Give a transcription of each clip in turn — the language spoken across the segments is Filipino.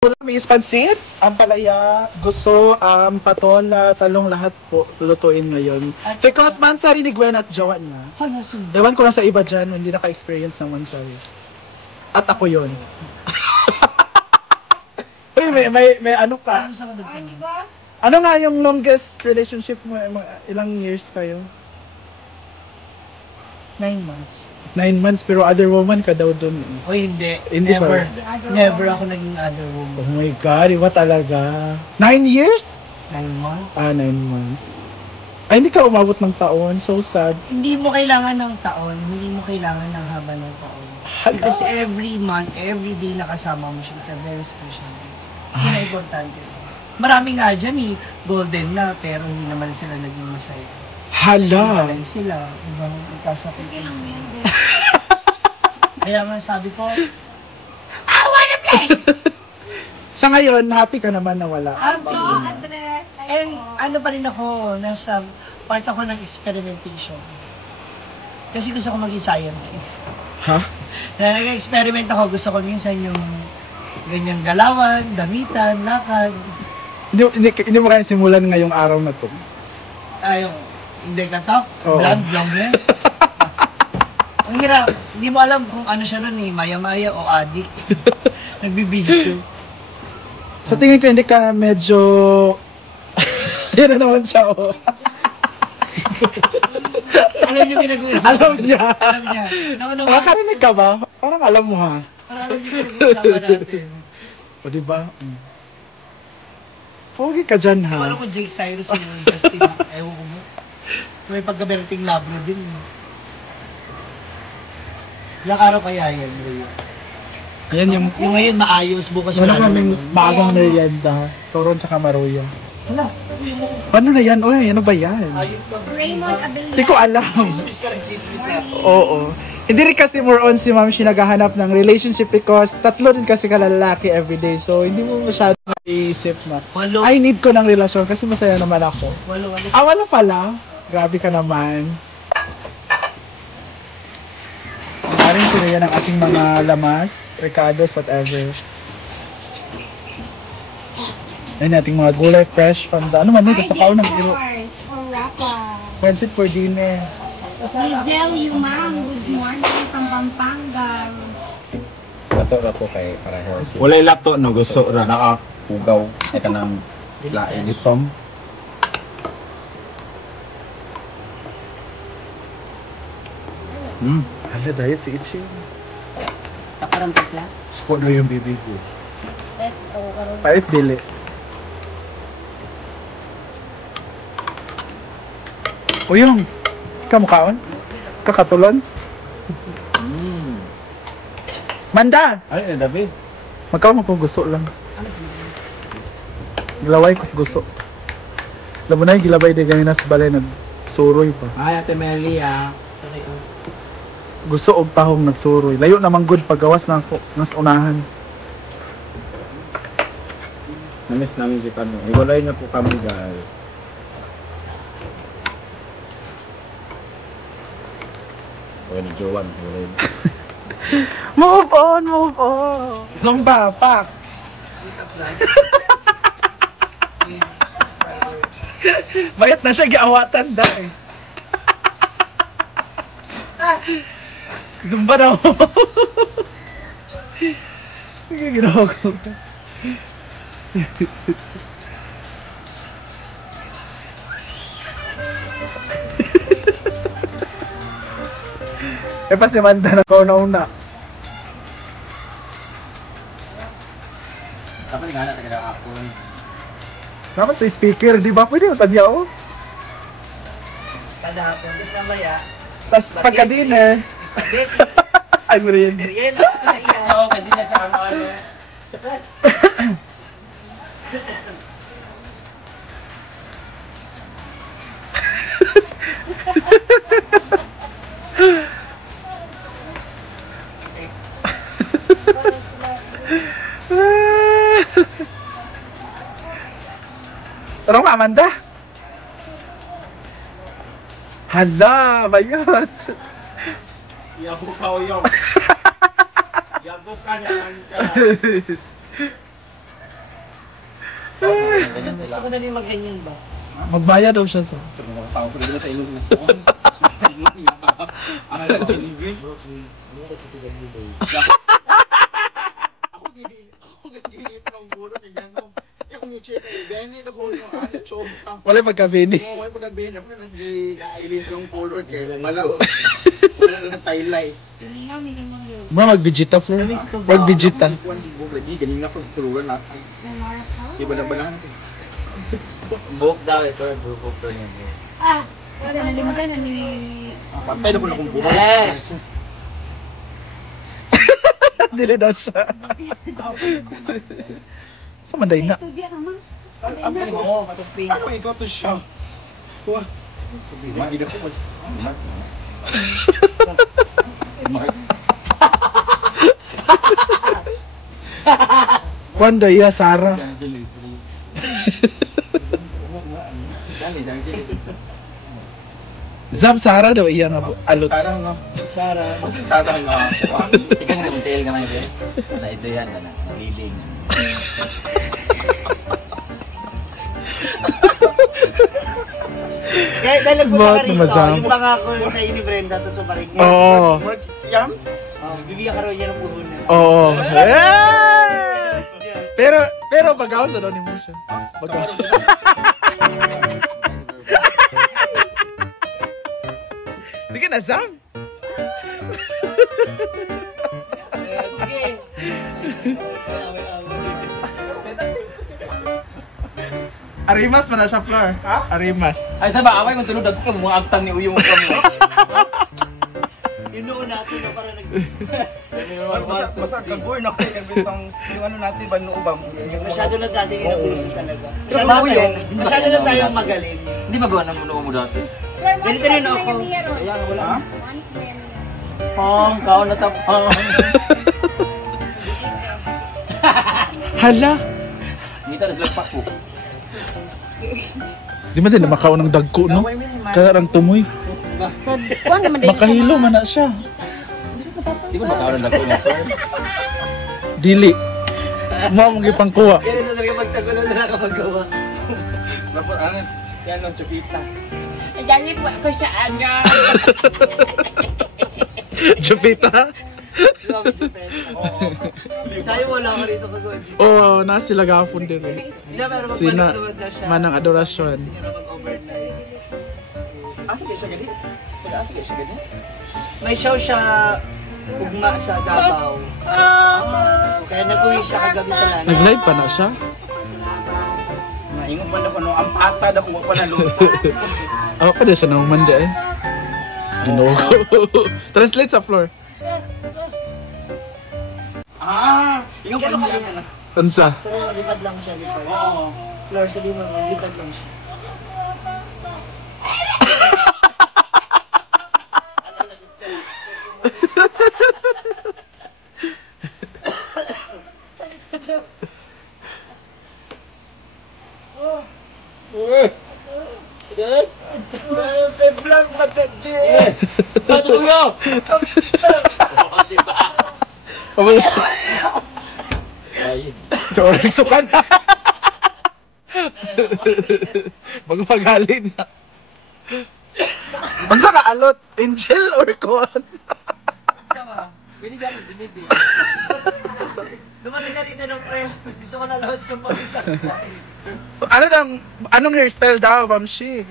May pansit, ang palaya, gusto, patola, talong, lahat po lutuin ngayon. Because mansari ni Gwen at jowa niya. Ewan ko lang sa iba dyan, hindi naka-experience ng mansari. At ako yun. Uy, may ano ka? Ano nga yung longest relationship mo? Ilang years kayo? 9 months. 9 months, pero other woman ka daw dun. O hindi. Hindi Never. pa. Never ako naging other Oh woman. my God, iba talaga. 9 years? 9 months. 9 months. Ay, hindi ka umabot ng taon. So sad. Hindi mo kailangan ng taon. Hindi mo kailangan ng haba ng taon. Because every month, every day na kasama mo siya is a very special day. Yun ang importante. Marami nga dyan golden na, pero hindi naman sila naging masaya. Hala. Malay sila. Ibang ikasakit sila. Kaya nga sabi ko, I wanna play! Sa ngayon, happy ka naman na wala. Happy. And ano pa rin ako, nasa part ako ng experimentation. Kasi gusto ko maging scientist. Ha? Kaya nag-experiment ako, gusto ko minsan yung ganyang galawan, damitan, lakad. Hindi mo kaya simulan ngayong araw na to. Yung hindi ka talk, Oo. blank. Ang hirap, hindi mo alam kung ano siya nun maya-maya o addict. Nagbibisyo. Sa tingin ko, hindi ka medyo... Yan na naman siya, oh. Alam niyo pinag-uusapan. Alam niya. Alam niya. Nauna Nakakarinig ka ba? Parang alam mo, ha? Parang alam niyo pinag-uusapan natin. O, diba? Pogi ka dyan, ha? Alam ko Jake Cyrus yung Justin. Ewan ko mo. May pagkaberting labro din. Ilang araw kaya yan, Ray? Ayan yung... Yung ngayon maayos, bukas Wala wala kaming naman. maagang merienda. Toron tsaka maruya. Wala. Ano na yan? Uy, ano ba yan? Ayun pa. Raymond Abella. Hindi ko alam. Chismis ka rin, chismis na. Oo. Hindi rin kasi more on si Ma'am Shi naghahanap ng relationship because tatlo din kasi kalalaki everyday. So, hindi mo masyado maiisip na, Walo. I need ko ng relasyon kasi masaya naman ako. Walo. Ah, wala pala. Grabe ka naman. Maring sila yan ang ating mga lamas, ricados, whatever. Yan ating mga gulay fresh from the, ano man ito, sa kaon ng iro. For Rafa. Pancit for dinner. Hazel Yumang, good morning from Pampanga. Lato ra ko kay para healthy. Walay lato no gusto ra. Nakapugaw ay kanang lain. Gitom. Hala, diet si Ichi. Takarang tapla. Sko na yung bibi ko. Pait dili. Uyong, kamukaon? Kakatulon? Manda! Ay, David. Magkaon ako gusto lang. Gilaway ko sa gusto. Alam mo na yung gilabay di ganyan sa balay, nagsuroy pa. Ay, Ate Melia. Sorry. Gusto og tahong nagsuroy. Layo namang good paggawas na ako, nas unahan. Namiss namin si Kano. Iwalay na po kami dahil okay, nagjowan. Iwalay na. Move on, move on! Zumba, pak! Bayat na siya, giawatan da eh. Zumba na mo. Sige, ginawa ko. Eh pa si Manda na kauna-una. Dapat nga na taga ako. Dapat sa speaker, di ba? Pwede yung tagyaw. Kada hapon. Tapos namaya. Tapos pagka-dinner, Spaghetti. ay merienda. Merienda. Oo, hindi na siya ano. Tarong ka, Amanda? Hala, bayat. Yabo ka o yaw. Yabo ka na lang ka. Gusto ko na rin mag-ganyan ba? Magbaya daw siya sa. Sa mga tao ko rin sa inyo. Ako gigilip ng gulo ni Gano. Yung check ay Benny na gulo yung ano chompa. Wala magkabini. Oo, ay pagka-Benny ako na nag-ilis ng color kay malaw. Wala na taylay. Nga, may gamang yun. Mag-vegeta floor. Mag-vegeta. Ganyan nga pagtuluran na. Memorial ka? Iba na ba lang? Buhok daw ito, buhok to niya. Ah! Wala nalimutan na ni... Pantay na ko na kung buhok. Dili daw siya. Sa manday na. Ito diyan naman. Ang mo, matuping. Ako ikaw to siya. Tuwa. Magida ko mas. Kwando iya Sarah. Zam Sarah daw iya nga alot. Sarang nga. Sarah. Sarang nga. Ikaw nga retail ka man yun. Na ito yan, living. Kaya dahil nagpunta Bakit ka rito, masama? yung pangako sa iyo ni Brenda, totoo pa rin yan. Oo. Yam? Bibigyan ka raw niya ng puhunan. Oo. Yes! Pero pagkaon sa daw ni mo siya. Pagkaon. Sige na, Sam. Sige. Arimas pa na siya, Flor. Ha? Arimas. Ay, sa ba? Away mo tulog ako mga agtang ni Uyong ka mo. Yung noon natin na para nag... Basta kagoy na ko yung ano natin ba no ubang. Masyado na dati inabuso talaga. Pero Masyado bago na yan. Masyado na tayong magaling. Hindi ba gawa ng mulo mo dati? Ganito rin ako. Ayan, wala. Once memory. Pong, kao na tapang. Hala. Ngita na sila pakpo. Di man din na makaon ng dagko, no? Karang tumoy. So, kung naman din Makahilo man na siya. Di ba makaroon na ko nga to? Dili. Mo mo gipangkuha. Ganito talaga pagtagulan na nakapagawa. Dapat anas. Yan ang chupita. Dali po ako sa ano. Jupita. Grabe, Jupet. Sayo wala ka rito kagawin. Oh, na sila gafon din. Hindi, pero Sina- magbalik naman na siya. manang adorasyon. Gusto niya na mag-overnight. Asa kayo siya ganit? Asa kayo siya ganit? May show siya ugma sa Davao. Kaya nag-uwi siya kagabi sa Lana. Nag-live pa na siya. Maingon pa na ko no, ang pata na kung pa na lupa. Ako pa din siya namumanda eh. Ginoo ko. Translate sa floor. Yung pa niya. Unsa? So, lipad lang siya, lipad. Oo. Floor, sabi mo, lipad lang siya. Vlog pa tadi. Patuloy! Ay, Sorry, sukan na. Magpagalit na. Unsa ka alot? Angel or con? Sama, binigyan mo, binibig. Dumating ka dito ng pre, gusto ko na lawas kang mag-isa. Anong hairstyle daw, Mamshi?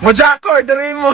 Mo Jacko, orderin mo.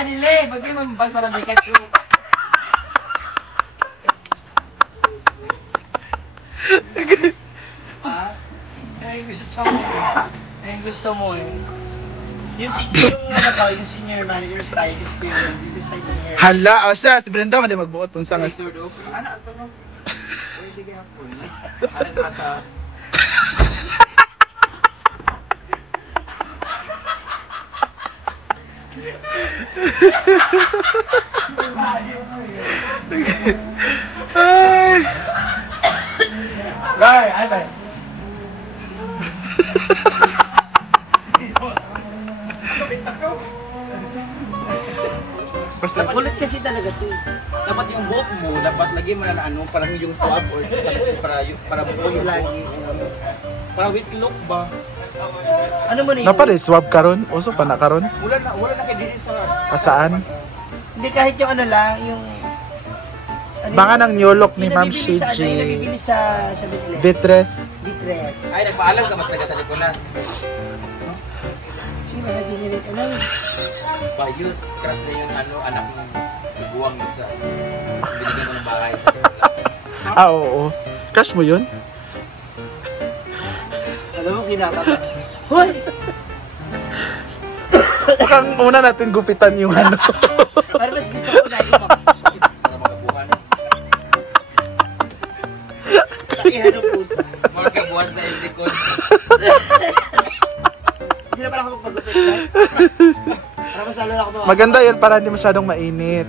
Dile, bagay mo bang parang may ketchup. Ay, gusto mo eh. Yung senior manager stylist ko yung nag-design ng hair. Hala, o siya, si Brenda man din magbuot kung saan. Ay. Ay, ay. Basta, Kulit kasi talaga to. Dapat yung buhok mo, dapat lagi mo na ano, parang yung swab or para buo yung Lagi. para with look ba? Ano mo na yun? napare, swab karon? Uso pa na karon? Wala na kay diri sa Asaan? Hindi kahit yung ano lang, yung... Ano Mga yun? nang nyolok ni Yung Ma'am nabibili sa ano, yung Shiji. nabibili sa Binileh. Vitres. Vitres. Ay, nagpaalam ka mas taga sa Nicolas. Sino na generate ano? Bayot, crush na yung ano, anak ng iguang sa binigyan mo ng bahay sa Oo. Crush mo yun? Alam mo, kinakaba. Hoy! Mukhang una natin gupitan yung ano. Parang mas gusto ko na yung box. para magabuhan. Iyan ang puso. Mga kabuhan sa Eldicon. Hindi na pala ako magpagupit. Para mas lalo na ako Maganda yan para hindi masyadong mainit.